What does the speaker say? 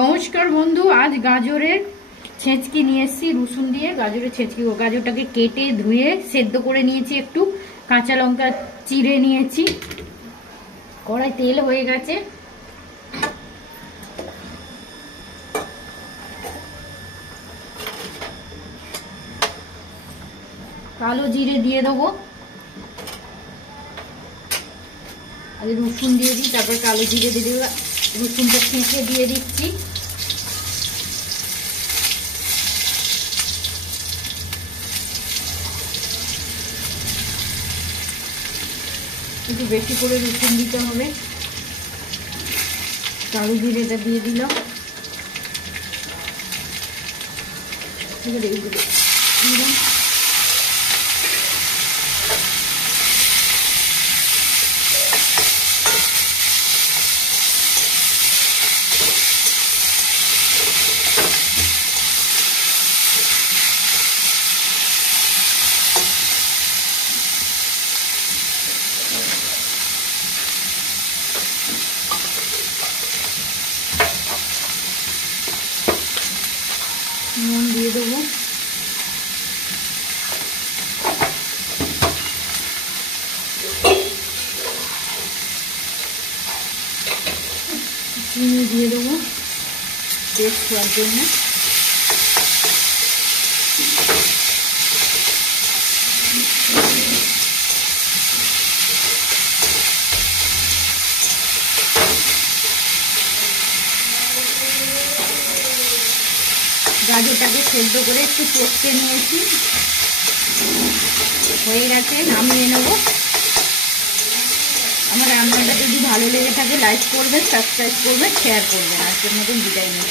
নমস্কার বন্ধু, আজ গাজরের ছেঁচকি নিয়ে এসেছি। রসুন দিয়ে গাজরের ছেঁচকি। গাজরটাকে কেটে ধুয়ে সেদ্ধ করে নিয়েছি, একটু কাঁচা লঙ্কা চিড়ে নিয়েছি। কড়াই তেল হয়ে গেছে, কালো জিরে দিয়ে দেবো। আগে রসুন দিয়ে দিই, তারপর কালো জিরে দিয়ে দেবো। রসুনটা ছেঁচে দিয়ে দিচ্ছি। একটু বেশি করে রসুন দিতে হবে। কালো জিরেটা দিয়ে দিলাম। দিলাম নুন দিয়ে দেবো। চিনি দিয়ে দেবো টেস্ট হওয়ার জন্য। গাজরটাকে সেদ্ধ করে একটু চটকে নিয়েছি, হয়ে গেছে, নামিয়ে নেব। আমার রান্নাটা যদি ভালো লেগে থাকে লাইক করবেন, সাবস্ক্রাইব করবেন, শেয়ার করবেন। আজকের মতন বিদায় নিই।